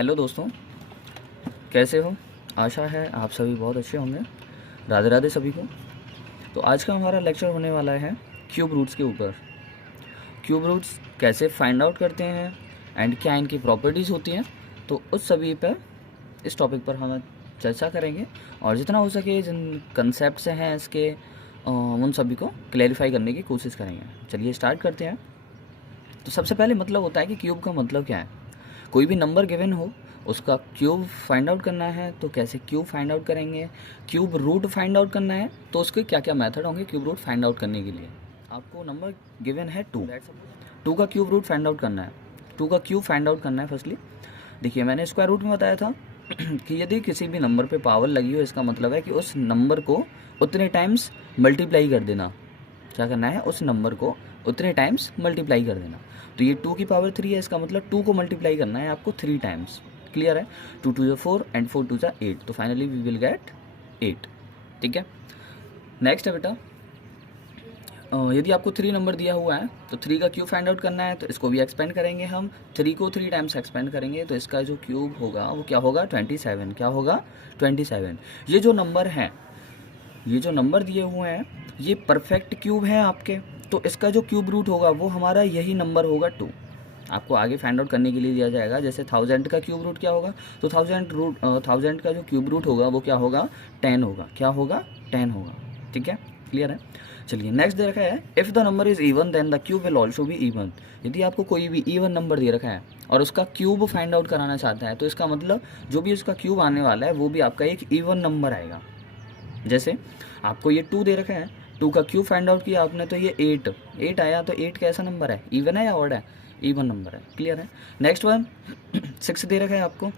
Hello दोस्तों, कैसे हो? आशा है आप सभी बहुत अच्छे होंगे। राधे राधे सभी को। तो आज का हमारा लेक्चर होने वाला है क्यूब रूट्स के ऊपर। क्यूब रूट्स कैसे फाइंड आउट करते हैं एंड क्या इनकी प्रॉपर्टीज़ होती हैं, तो उस सभी पर इस टॉपिक पर हम चर्चा करेंगे और जितना हो सके जिन कंसेप्ट्स हैं इसके उन सभी को क्लैरिफाई करने की कोशिश करेंगे। चलिए स्टार्ट करते हैं। तो सबसे पहले मतलब होता है कि क्यूब का मतलब क्या है। कोई भी नंबर गिवन हो उसका क्यूब फाइंड आउट करना है, तो कैसे क्यूब फाइंड आउट करेंगे। क्यूब रूट फाइंड आउट करना है तो उसके क्या क्या मेथड होंगे क्यूब रूट फाइंड आउट करने के लिए। आपको नंबर गिवन है 2 का क्यूब रूट फाइंड आउट करना है। 2 का क्यूब फाइंड आउट करना है। फर्स्टली देखिए, मैंने स्क्वायर रूट में बताया था कि यदि किसी भी नंबर पे पावर लगी हो, इसका मतलब है कि उस नंबर को उतने टाइम्स मल्टीप्लाई कर देना। क्या करना है, उस नंबर को उतने टाइम्स मल्टीप्लाई कर देना। तो ये 2 की पावर 3 है, इसका मतलब 2 को मल्टीप्लाई करना है आपको 3 टाइम्स। क्लियर है? 2 2 4 एंड 4 2 8, तो फाइनली वी विल गेट 8। ठीक है, नेक्स्ट है बेटा, यदि आपको 3 नंबर दिया हुआ है तो 3 का क्यूब फाइंड आउट करना है, तो इसको भी एक्सपेंड करेंगे हम। 3 को 3 टाइम्स एक्सपेंड करेंगे तो इसका जो क्यूब होगा वो क्या होगा, 27। क्या होगा, 27। ये जो नंबर हैं, ये जो नंबर दिए हुए हैं ये परफेक्ट क्यूब हैं आपके, तो इसका जो क्यूब रूट होगा वो हमारा यही नंबर होगा 2। आपको आगे फाइंड आउट करने के लिए दिया जाएगा। जैसे 1000 का क्यूब रूट क्या होगा, तो 1000 का जो क्यूब रूट होगा वो क्या होगा, 10 होगा। क्या होगा, 10 होगा। ठीक है, क्लियर है? चलिए नेक्स्ट दे रखा है, if the number is even then the cube will also be even. यदि आपको कोई भी इवन नंबर दे रखा है और उसका क्यूब फाइंड आउट कराना चाहता है, तो इसका मतलब जो भी उसका क्यूब आने वाला है वो भी आपका एक इवन नंबर आएगा। जैसे आपको ये 2 दे रखा है, 2 का क्यूब फाइंड आउट किया आपने तो ये 8 आया, तो 8 कैसा नंबर है, इवन है या ऑड है, इवन नंबर है। क्लियर है? नेक्स्ट वन 6 दे रखा है आपको,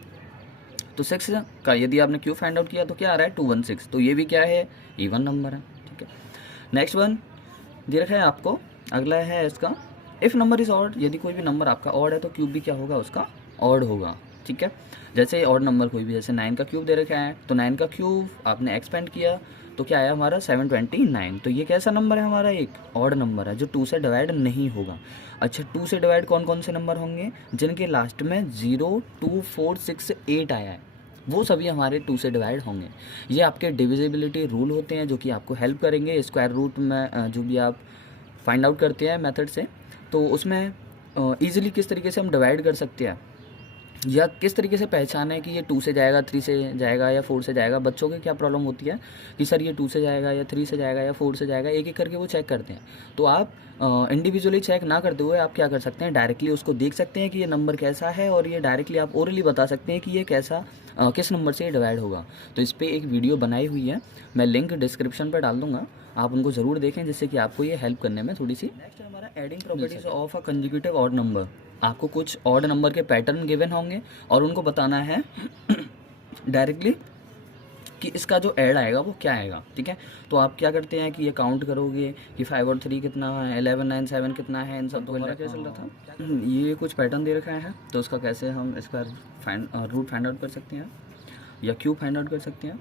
तो 6 का यदि आपने क्यूब फाइंड आउट किया तो क्या आ रहा है, 216, तो ये भी क्या है, इवन नंबर है। ठीक है, नेक्स्ट वन दे रखा है आपको, अगला है इसका, इफ़ नंबर इज ऑड। यदि कोई भी नंबर आपका ऑड है तो क्यूब भी क्या होगा, उसका ऑड होगा। ठीक है, जैसे ऑड नंबर कोई भी, जैसे 9 का क्यूब दे रखा है, तो 9 का क्यूब आपने एक्सपेंड किया तो क्या आया हमारा, 729। तो ये कैसा नंबर है हमारा, एक ऑड नंबर है जो 2 से डिवाइड नहीं होगा। अच्छा, 2 से डिवाइड कौन कौन से नंबर होंगे, जिनके लास्ट में 0 2 4 6 8 आया है, वो सभी हमारे 2 से डिवाइड होंगे। ये आपके डिविजिबिलिटी रूल होते हैं जो कि आपको हेल्प करेंगे स्क्वायर रूट में जो भी आप फाइंड आउट करते हैं मेथड से, तो उसमें ईजिली किस तरीके से हम डिवाइड कर सकते हैं या किस तरीके से पहचाने कि ये 2 से जाएगा, 3 से जाएगा या 4 से जाएगा। बच्चों की क्या प्रॉब्लम होती है कि सर ये 2 से जाएगा या 3 से जाएगा या 4 से जाएगा, एक एक करके वो चेक करते हैं। तो आप इंडिविजुअली चेक ना करते हुए आप क्या कर सकते हैं, डायरेक्टली उसको देख सकते हैं कि ये नंबर कैसा है, और ये डायरेक्टली आप ओरली बता सकते हैं कि ये कैसा किस नंबर से ये डिवाइड होगा। तो इस पर एक वीडियो बनाई हुई है, मैं लिंक डिस्क्रिप्शन पर डाल दूंगा, आप उनको ज़रूर देखें जिससे कि आपको ये हेल्प करने में थोड़ी सी। नेक्स्ट हमारा adding properties of a consecutive odd number. आपको कुछ ऑड नंबर के पैटर्न गिवन होंगे और उनको बताना है डायरेक्टली कि इसका जो ऐड आएगा वो क्या आएगा। ठीक है, तो आप क्या करते हैं कि ये काउंट करोगे कि 5 और 3 कितना है, 11 9 7 कितना है, इन सब तो क्या चल रहा था। ये कुछ पैटर्न दे रखा है, तो उसका कैसे हम इसका रूट फाइंड आउट कर सकते हैं या क्यूब फाइंड आउट कर सकते हैं।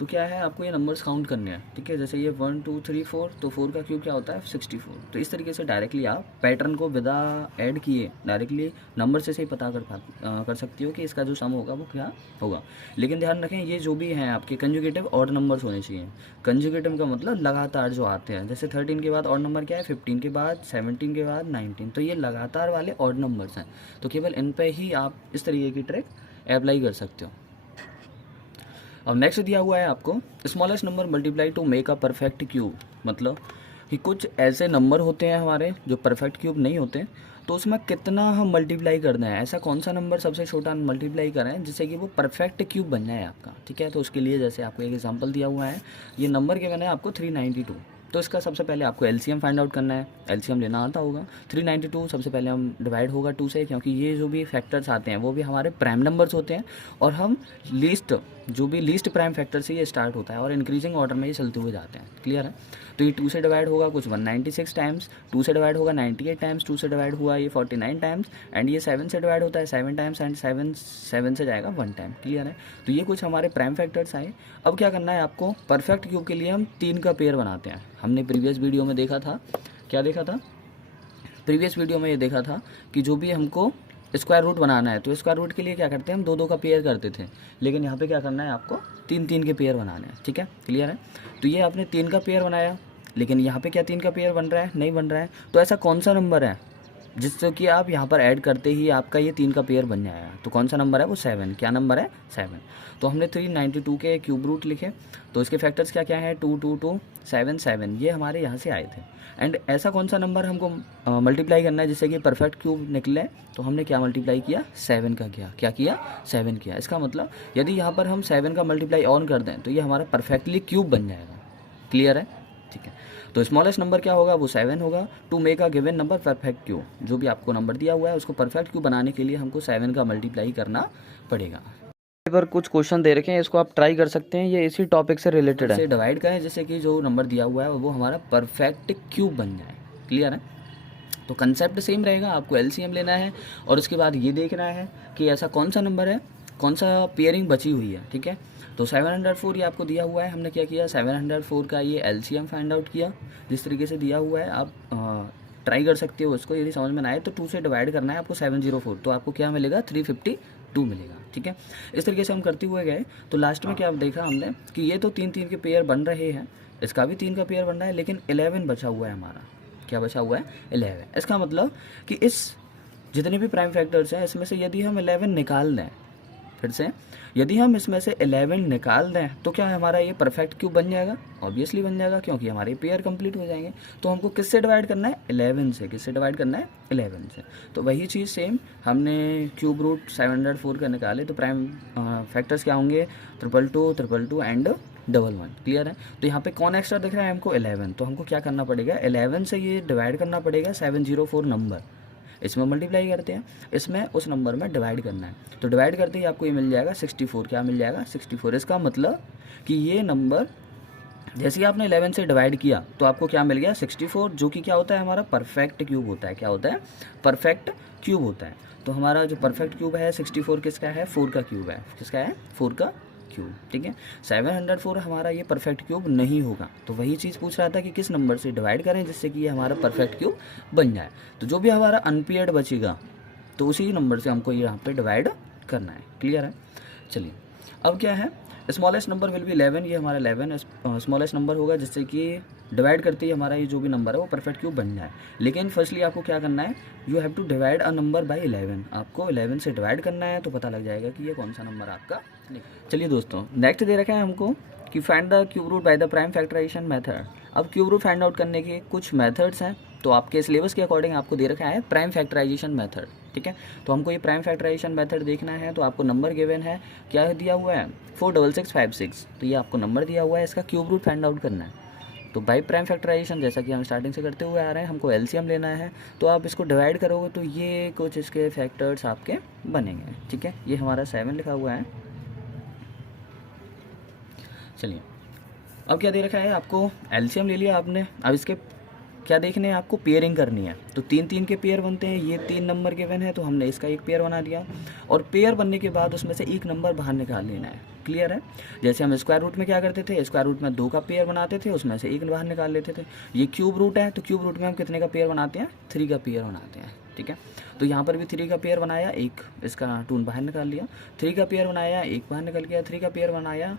तो क्या है, आपको ये नंबर्स काउंट करने हैं। ठीक है, जैसे ये 1 2 3 4, तो 4 का क्यूब क्या होता है, 64। तो इस तरीके से डायरेक्टली आप पैटर्न को विदा ऐड किए डायरेक्टली नंबर से ही पता कर सकती हो कि इसका जो सम होगा वो क्या होगा। लेकिन ध्यान रखें, ये जो भी हैं आपके कंजुगेटिव ऑड नंबर्स होने चाहिए। कंजुगेटिव का मतलब लगातार जो आते हैं, जैसे 13 के बाद ऑड नंबर क्या है, 15 के बाद, 17 के बाद 19, तो ये लगातार वाले ऑड नंबर्स हैं। तो केवल इन पर ही आप इस तरीके की ट्रिक अप्लाई कर सकते हो। और नेक्स्ट दिया हुआ है आपको, smallest number multiply two make a perfect cube. मतलब कि कुछ ऐसे नंबर होते हैं हमारे जो परफेक्ट क्यूब नहीं होते, तो उसमें कितना हम मल्टीप्लाई करना है, ऐसा कौन सा नंबर सबसे छोटा मल्टीप्लाई करें जिससे कि वो परफेक्ट क्यूब बन जाए आपका। ठीक है, तो उसके लिए जैसे आपको एक एग्जांपल दिया हुआ है, ये नंबर गिवन है आपको 392। तो इसका सबसे पहले आपको एलसीएम फाइंड आउट करना है। एलसीएम लेना आता होगा। 392 सबसे पहले हम डिवाइड होगा 2 से, क्योंकि ये जो भी फैक्टर्स आते हैं वो भी हमारे प्राइम नंबर्स होते हैं, और हम लीस्ट जो भी लीस्ट प्राइम फैक्टर से ये स्टार्ट होता है और इंक्रीजिंग ऑर्डर में ये चलते हुए जाते हैं। क्लियर है? तो ये 2 से डिवाइड होगा कुछ 196 टाइम्स, 2 से डिवाइड होगा 98 टाइम्स, 2 से डिवाइड हुआ ये 49 टाइम्स, एंड ये 7 से डिवाइड होता है 7 टाइम्स, एंड 7 से जाएगा 1 टाइम। क्लियर है? तो ये कुछ हमारे प्राइम फैक्टर्स आए। अब क्या करना है आपको, परफेक्ट क्यूब के लिए हम 3 का पेयर बनाते हैं। हमने प्रीवियस वीडियो में देखा था, क्या देखा था, प्रीवियस वीडियो में ये देखा था कि जो भी हमको स्क्वायर रूट बनाना है तो स्क्वायर रूट के लिए क्या करते हैं, हम दो दो का पेयर करते थे, लेकिन यहाँ पे क्या करना है, आपको तीन तीन के पेयर बनाने हैं। ठीक है, क्लियर है। तो ये आपने तीन का पेयर बनाया, लेकिन यहाँ पे क्या तीन का पेयर बन रहा है, नहीं बन रहा है। तो ऐसा कौन सा नंबर है जिससे कि आप यहाँ पर ऐड करते ही आपका ये तीन का पेयर बन जाएगा? तो कौन सा नंबर है वो? 7। क्या नंबर है? 7। तो हमने 392 के क्यूब रूट लिखे, तो इसके फैक्टर्स क्या क्या हैं? 2 2 2 7 7, ये हमारे यहाँ से आए थे। एंड ऐसा कौन सा नंबर हमको मल्टीप्लाई करना है जिससे कि परफेक्ट क्यूब निकले? तो हमने क्या मल्टीप्लाई किया? 7 का किया। क्या किया? 7 किया। इसका मतलब यदि यहाँ पर हम 7 का मल्टीप्लाई ऑन कर दें तो ये हमारा परफेक्टली क्यूब बन जाएगा। क्लियर है? ठीक है। तो स्मॉलेस्ट नंबर क्या होगा? वो 7 होगा। To make a given number perfect cube, जो भी आपको नंबर दिया हुआ है उसको परफेक्ट क्यूब बनाने के लिए हमको 7 का मल्टीप्लाई करना पड़ेगा। पर कुछ क्वेश्चन दे रखे हैं, इसको आप ट्राई कर सकते हैं, ये इसी टॉपिक से रिलेटेड है। इसे डिवाइड करें जिससे कि जो नंबर दिया हुआ है वो हमारा परफेक्ट क्यूब बन जाए। क्लियर है? तो कंसेप्ट सेम रहेगा, आपको एलसीएम लेना है और उसके बाद ये देखना है कि ऐसा कौन सा नंबर है, कौन सा पेयरिंग बची हुई है। ठीक है, तो 704 ये आपको दिया हुआ है। हमने क्या किया, 704 का ये एलसीएम फाइंड आउट किया। जिस तरीके से दिया हुआ है आप ट्राई कर सकते हो इसको, यदि समझ में ना आए तो 2 से डिवाइड करना है आपको 704, तो आपको क्या मिलेगा? 352 मिलेगा। ठीक है, इस तरीके से हम करते हुए गए। तो लास्ट में क्या देखा हमने कि ये तो तीन तीन के पेयर बन रहे हैं, इसका भी तीन का पेयर बन रहा है, लेकिन 11 बचा हुआ है हमारा। क्या बचा हुआ है? 11। इसका मतलब कि इस जितने भी प्राइम फैक्टर्स हैं इसमें से यदि हम 11 निकाल दें, फिर से यदि हम इसमें से 11 निकाल दें तो क्या हमारा ये परफेक्ट क्यूब बन जाएगा? ऑब्वियसली बन जाएगा, क्योंकि हमारे पेयर कंप्लीट हो जाएंगे। तो हमको किससे डिवाइड करना है? 11 से। किससे डिवाइड करना है? 11 से। तो वही चीज़ सेम हमने क्यूब रूट 704 का निकाले, तो प्राइम फैक्टर्स क्या होंगे? 222 222 एंड 11। क्लियर है? तो यहाँ पे कौन एक्स्ट्रा दिख रहा है हमको? 11। तो हमको क्या करना पड़ेगा? 11 से ये डिवाइड करना पड़ेगा 704 नंबर, इसमें मल्टीप्लाई करते हैं, इसमें उस नंबर में डिवाइड करना है। तो डिवाइड करते ही आपको ये मिल जाएगा 64। क्या मिल जाएगा? 64। इसका मतलब कि ये नंबर जैसे ही आपने 11 से डिवाइड किया तो आपको क्या मिल गया? 64, जो कि क्या होता है? हमारा परफेक्ट क्यूब होता है। क्या होता है? परफेक्ट क्यूब होता है। तो हमारा जो परफेक्ट क्यूब है 64 किसका है? 4 का क्यूब है। किसका है? 4 का क्यूब। ठीक है, 704 हमारा ये परफेक्ट क्यूब नहीं होगा। तो वही चीज़ पूछ रहा था कि किस नंबर से डिवाइड करें जिससे कि ये हमारा परफेक्ट क्यूब बन जाए। तो जो भी हमारा अनपेयर्ड बचेगा तो उसी नंबर से हमको यहाँ पे डिवाइड करना है। क्लियर है? चलिए, अब क्या है? Smallest number will be 11। ये हमारा 11 स्मॉलेस्ट नंबर होगा जिससे कि डिवाइड करते ही हमारा ये जो भी नंबर है वो परफेक्ट क्यूब बन जाए। लेकिन फर्स्टली आपको क्या करना है? You have to divide a number by 11। आपको 11 से डिवाइड करना है तो पता लग जाएगा कि ये कौन सा नंबर आपका। चलिए दोस्तों, नेक्स्ट दे रखा है हमको कि find the cube root by the prime factorisation method. अब क्यूब रूट फाइंड आउट करने के कुछ मेथड्स हैं, तो आपके सिलेबस के अकॉर्डिंग आपको दे रखा है प्राइम फैक्टराइजेशन मेथड। ठीक है, तो हमको ये प्राइम फैक्टराइजेशन मेथड देखना है। तो आपको नंबर गिवन है, क्या दिया हुआ है? 46656। तो ये आपको नंबर दिया हुआ है, इसका क्यूब रूट फाइंड आउट करना है। तो बाई प्राइम फैक्टराइजेशन जैसा कि हम स्टार्टिंग से करते हुए आ रहे हैं, हमको एलसीएम लेना है। तो आप इसको डिवाइड करोगे तो ये कुछ इसके फैक्टर्स आपके बनेंगे। ठीक है, ये हमारा 7 लिखा हुआ है। चलिए, अब क्या दे रखा है? आपको एलसीएम ले लिया आपने, अब इसके क्या देखने हैं? आपको पेयरिंग करनी है। तो तीन तीन के पेयर बनते हैं, ये 3 नंबर गिवन है तो हमने इसका एक पेयर बना दिया, और पेयर बनने के बाद उसमें से एक नंबर बाहर निकाल लेना है। क्लियर है? जैसे हम स्क्वायर रूट में क्या करते थे? स्क्वायर रूट में 2 का पेयर बनाते थे, उसमें से एक बाहर निकाल लेते थे। ये क्यूब रूट है, तो क्यूब रूट में हम कितने का पेयर बनाते हैं? 3 का पेयर बनाते हैं। ठीक है, तो यहाँ पर भी 3 का पेयर बनाया, एक इसका 2 बाहर निकाल लिया। 3 का पेयर बनाया, एक बाहर निकल गया। 3 का पेयर बनाया,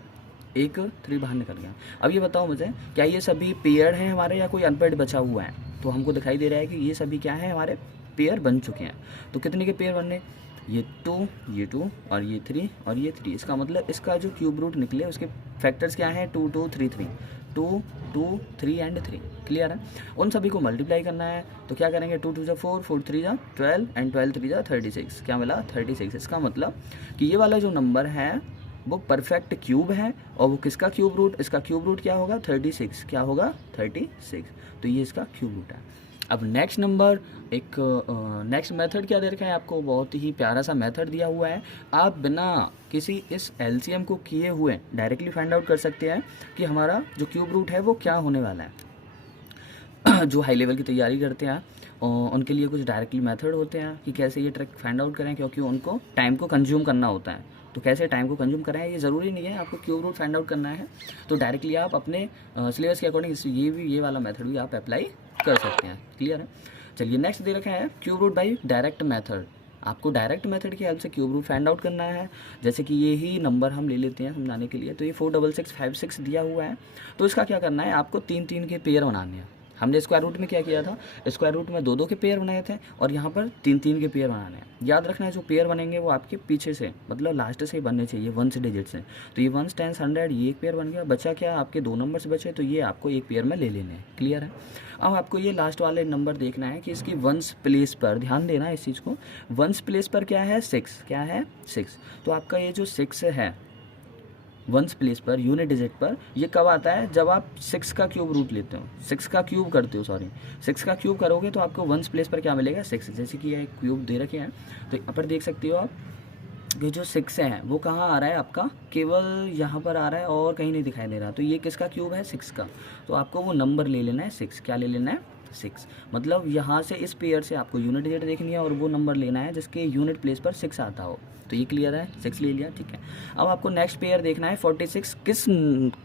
एक 3 बाहर निकल गया। अब ये बताओ मुझे, क्या ये सभी पेयर हैं हमारे या कोई अनपेयर्ड बचा हुआ है? तो हमको दिखाई दे रहा है कि ये सभी क्या है? हमारे पेयर बन चुके हैं। तो कितने के पेयर बनने? ये 2, ये 2 और ये 3 और ये 3। इसका मतलब इसका जो क्यूब रूट निकले उसके फैक्टर्स क्या हैं? 2 2 3 3, 2 2 3 एंड 3। क्लियर है? उन सभी को मल्टीप्लाई करना है। तो क्या करेंगे? 2 2 जा 4, 4 3 जा 12 एंड 12 3 जा 36। क्या मिला? 36। इसका मतलब कि ये वाला जो नंबर है वो परफेक्ट क्यूब है, और वो किसका क्यूब रूट? इसका क्यूब रूट क्या होगा? 36। क्या होगा? 36। तो ये इसका क्यूब रूट है। अब नेक्स्ट नंबर, एक नेक्स्ट मेथड क्या दे रखा है आपको? बहुत ही प्यारा सा मेथड दिया हुआ है। आप बिना किसी इस एलसीएम को किए हुए डायरेक्टली फाइंड आउट कर सकते हैं कि हमारा जो क्यूब रूट है वो क्या होने वाला है। जो हाई लेवल की तैयारी करते हैं उनके लिए कुछ डायरेक्टली मेथड होते हैं कि कैसे ये ट्रिक फाइंड आउट करें, क्योंकि उनको टाइम को कंज्यूम करना होता है। तो कैसे टाइम को कंज्यूम कराएं ये ज़रूरी नहीं है, आपको क्यूब रूट फाइंड आउट करना है तो डायरेक्टली आप अपने सिलेबस के अकॉर्डिंग ये वाला मेथड भी आप अप्लाई कर सकते हैं। क्लियर है? चलिए, नेक्स्ट दे रखा है cube root by direct method. आपको डायरेक्ट मेथड की हेल्प से क्यूब रूट फाइंड आउट करना है। जैसे कि ये ही नंबर हम ले लेते हैं समझाने के लिए। तो ये 46656 दिया हुआ है, तो इसका क्या करना है, आपको 3-3 के पेयर बनाने हैं। हमने स्क्वायर रूट में क्या किया था, स्क्वायर रूट में 2-2 के पेयर बनाए थे, और यहाँ पर 3-3 के पेयर बनाने हैं। याद रखना है जो पेयर बनेंगे वो आपके पीछे से, मतलब लास्ट से ही बनने चाहिए, 1 डिजिट से। तो ये 1 10 100 ये एक पेयर बन गया। बचा क्या, आपके 2 नंबर्स बचे, तो ये आपको एक पेयर में ले लेने हैं। क्लियर है। अब आपको ये लास्ट वाले नंबर देखना है कि इसकी 1s प्लेस पर ध्यान देना है इस चीज़ को। 1s प्लेस पर क्या है, 6। क्या है, 6। तो आपका ये जो 6 है 1s प्लेस पर, यूनिट डिजिट पर, ये कब आता है, जब आप 6 का क्यूब रूट लेते हो, 6 का क्यूब करते हो, सॉरी 6 का क्यूब करोगे तो आपको 1s प्लेस पर क्या मिलेगा, 6। जैसे कि ये एक क्यूब दे रखे हैं, तो यहाँ पर देख सकते हो आप कि जो 6 है वो कहाँ आ रहा है आपका, केवल यहाँ पर आ रहा है और कहीं नहीं दिखाई दे रहा। तो ये किसका क्यूब है, 6 का। तो आपको वो नंबर ले लेना है 6। क्या ले लेना है, 6। मतलब यहाँ से इस पेयर से आपको यूनिट डिजिट देखनी है और वो नंबर लेना है जिसके यूनिट प्लेस पर 6 आता हो। तो ये क्लियर है, 6 ले लिया, ठीक है। अब आपको नेक्स्ट पेयर देखना है 46 किस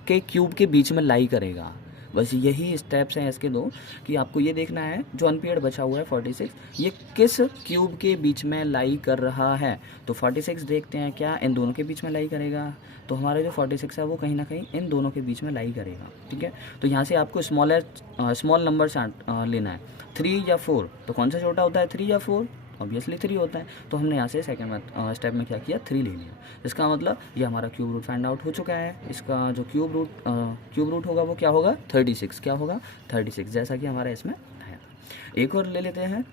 के क्यूब के बीच में लाई करेगा। बस यही स्टेप्स हैं इसके दो, कि आपको ये देखना है जो अनपेयर्ड बचा हुआ है 46, ये किस क्यूब के बीच में लाई कर रहा है। तो 46 देखते हैं क्या इन दोनों के बीच में लाई करेगा। तो हमारा जो 46 है वो कहीं ना कहीं इन दोनों के बीच में लाई करेगा, ठीक है। तो यहाँ से आपको स्मॉल नंबर लेना है, 3 या 4। तो कौन सा छोटा होता है, 3 या 4, ऑब्वियसली 3 होता है। तो हमने यहाँ से सेकंड स्टेप में क्या किया, 3 ले लिया। इसका मतलब ये हमारा क्यूब रूट फाइंड आउट हो चुका है। इसका जो क्यूब रूट होगा वो क्या होगा, 36। क्या होगा, 36, जैसा कि हमारा इसमें है। एक और ले लेते हैं,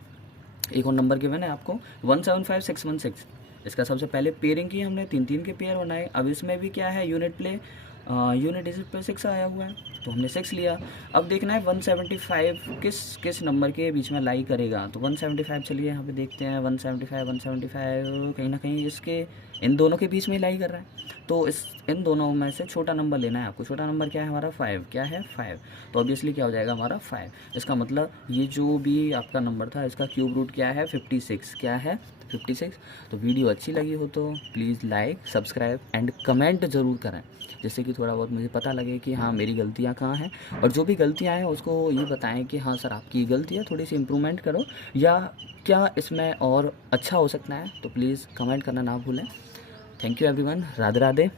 एक और नंबर गिवन है आपको 175616। इसका सबसे पहले पेयरिंग की हमने, 3-3 के पेयर बनाए। अब इसमें भी क्या है, यूनिट डिजिट पर 6 आया हुआ है, तो हमने 6 लिया। अब देखना है 175 किस नंबर के बीच में लाई करेगा। तो 175, चलिए यहाँ पे देखते हैं, 175 कहीं ना कहीं इसके इन दोनों के बीच में लाई कर रहा है। तो इन दोनों में से छोटा नंबर लेना है आपको। छोटा नंबर क्या है हमारा, 5। क्या है, 5। तो ऑब्वियसली क्या हो जाएगा हमारा 5। इसका मतलब ये जो भी आपका नंबर था इसका क्यूब रूट क्या है, 56। क्या है, 56। तो वीडियो अच्छी लगी हो तो please like, subscribe and comment ज़रूर करें, जिससे कि थोड़ा बहुत मुझे पता लगे कि हाँ मेरी गलतियाँ कहाँ हैं। और जो भी गलतियाँ हैं उसको ये बताएं कि हाँ सर आपकी गलती है, थोड़ी सी इम्प्रूवमेंट करो, या क्या इसमें और अच्छा हो सकता है। तो प्लीज़ कमेंट करना ना भूलें। Thank you everyone, Radhe Radhe.